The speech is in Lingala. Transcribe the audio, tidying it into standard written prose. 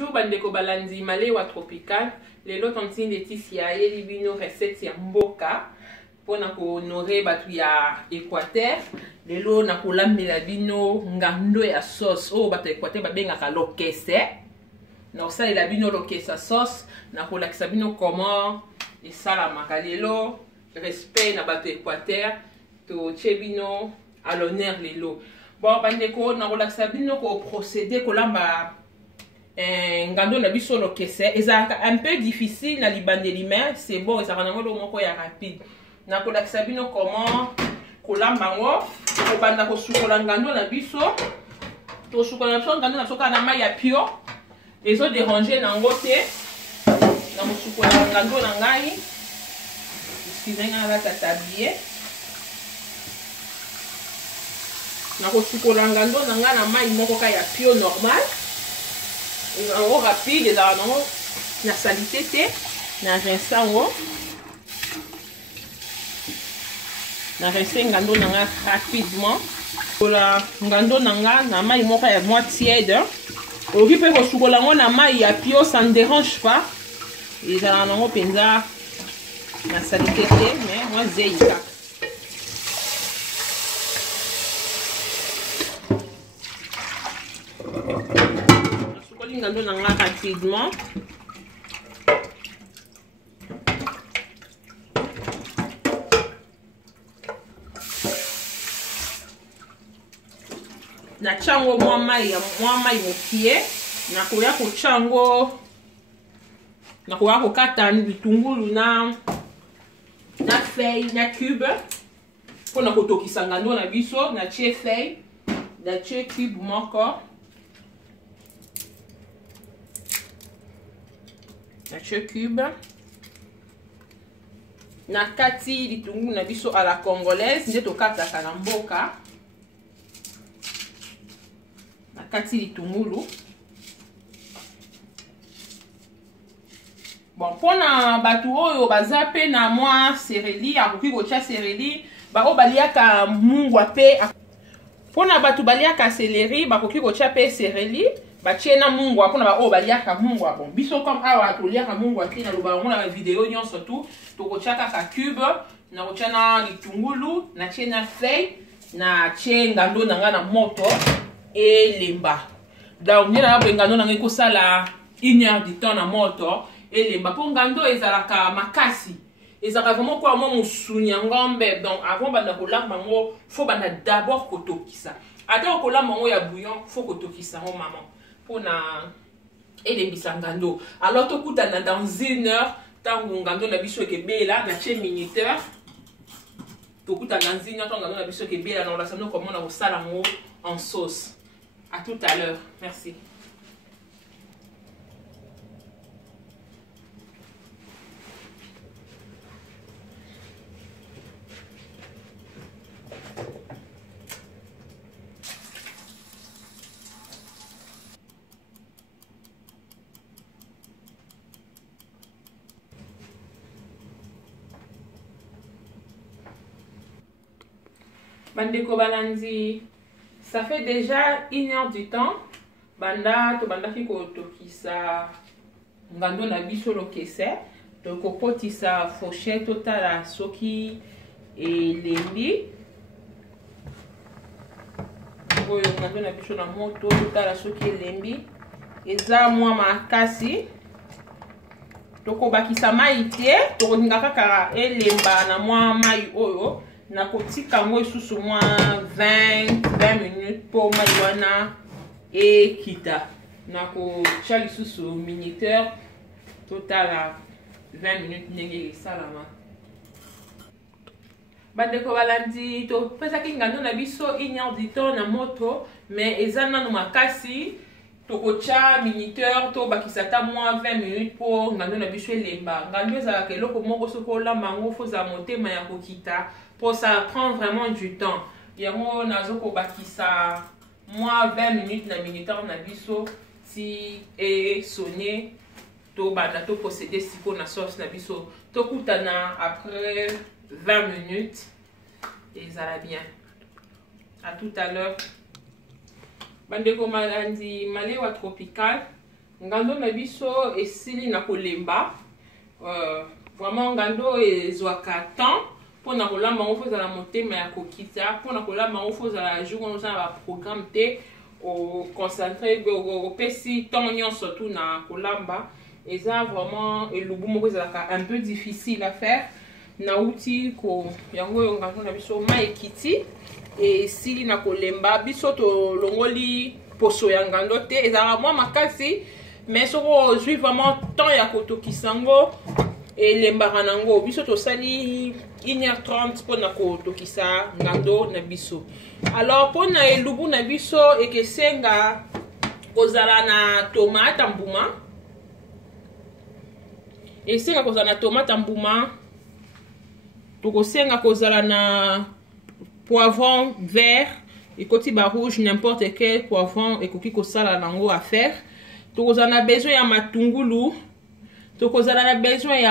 Bonjour bandeko balandi malewa tropical. Lelo tontine de tisi ya elibino recette ya mboka. Pona ko honore batu ya Équateur. Lelo na kolambela bino ngando ya sauce. Oh batu Équateur babengaka lokese. Na osalela bino lokesa sauce. Na kolakisa bino comment esalamaka. Lelo respect na batu Équateur. To tche bino à l'honneur lelo. Bon bandeko na kolakisa bino ko procéder kolamba ngando na biso lokese. Ezaka un peu difficile na libandeli mais c'est bon, ezaka nango lo moko ya rapide. Na kolakisa bino comment kolamba ngo kobanda kosukola ngando na biso. To sukola biso ngando na soka na mai ya pio. Ezo déranger nango te. Na mosukola ngando na ngai. Excusez-moi la tatabie. Na kosukola ngando na ngai na mai moko ka ya pio normal. En rapide, là, non, la salité, na rince en na rince ngando nanga rapidement. La ngando nanga na mai moko ya moitié tiède. Oki pe ko sukola ngo na mai ya pio, ça ne dérange pas. Et ça nango penza na salité, mais moi zeika. Ngando nanga rapidement. Na chango mwa mai mokie. Na koya ko chango. Na koya ko kata bitungulu na feuille na cube. Pona ko tokisa ngando na biso na tie feuille, na tie cube moko. Na cube na kati litungulu na biso à la congolaise nde to kata na mboka na kati litungulu. Bon pona batu oyo baza pe na mwa sereli akoki kotia sereli ba o baliaka mungwa pe pona batu baliaka céleri bakoki kotia pe sereli. Batie na mungwa pona ba o baliaka mungwa. Bon biso comme awa toliaka mungwa te na loba ngona video nyonso tu to kotiaka ka cube na kotia na litungulu na tie na feuille na tie ngando nanga na moto elemba. Donc ni na ngando nanga ko sala 1 heure du temps na moto elemba po ngando ezalaka makasi. Ezalaka vraiment kwa mo musunya ngombe. Donc avant banda kolamba ngo faut banda d'abord kotokisa. Ata kolamba ngo ya bouillon faut kotokisa ngo maman. Na elembisa ngando. Alors to kutana dans 1 heure tangu ngando na biso ekebela na tie minuteur. To kutana dans 1 heure tangu ngando na biso ekebela na olasano comment na kosala ngo en sauce. À tout à l'heure. Merci. Bandeko balandi, ça fait déjà 1 heure du temps. Banda to banda ki ko tokisa ngando na biso lokese. To ko potisa fourchette totala soki elembi. Oyo ngando na biso na moto totala soki elembi. Eza mwa makasi. To ko bakisa mai te, to ko ngaka kaka elemba na mwa mai oyo. Na kotika ngo isusu mwa 20 minutes pour marijuana et kita. Na ko tia lisusu minuteur total 20 minutes ndenge salama. Bandeko balandi to pesa ki ngando na biso 1 heure du temps na moto mais ezana no makasi to kotia minuteur to bakisa ta mwa 20 minutes pour ngando na biso elemba. Ngando ezala ke loko moko soko la mango foza motema ya kokita. Pour ça prend vraiment du temps. Yango nazoko bakisa moi 20 minutes na minuteur na biso si et sonné to banda to procéder si pour na sauce na biso to kutana après 20 minutes et ça va bien. À tout à l'heure. Bandeko malandi malewa tropical ngando na biso esili na kolemba. Vraiment ngando ezwaka temps pona kolamba ngo fozala motema ya kokita, pona kolamba ngo fozala jour on za ba programme te o concentrer go pesi temps nyonso tout na kolamba. Eza vraiment elubu moko ezalaka un peu difficile à faire. Na uti ko yango yo ngando na biso ma ekiti et sili na kolemba biso to longoli poso ya ngando te ezala mwa makasi mais soko ozwi vraiment temps ya kotokisango et lembaka nango biso to sali 1h30 pona kotokisa ngando na biso. Alors pona elubu na biso ekesenga kozala na tomate mbuma. Esenga kozala na tomate mbuma. Tokosenga kozala na poivron vert et koti ba rouge, n'importe quel poivron et koki kosala nango à faire. Tokozala na besoin ya matungulu. Tokozala na besoin ya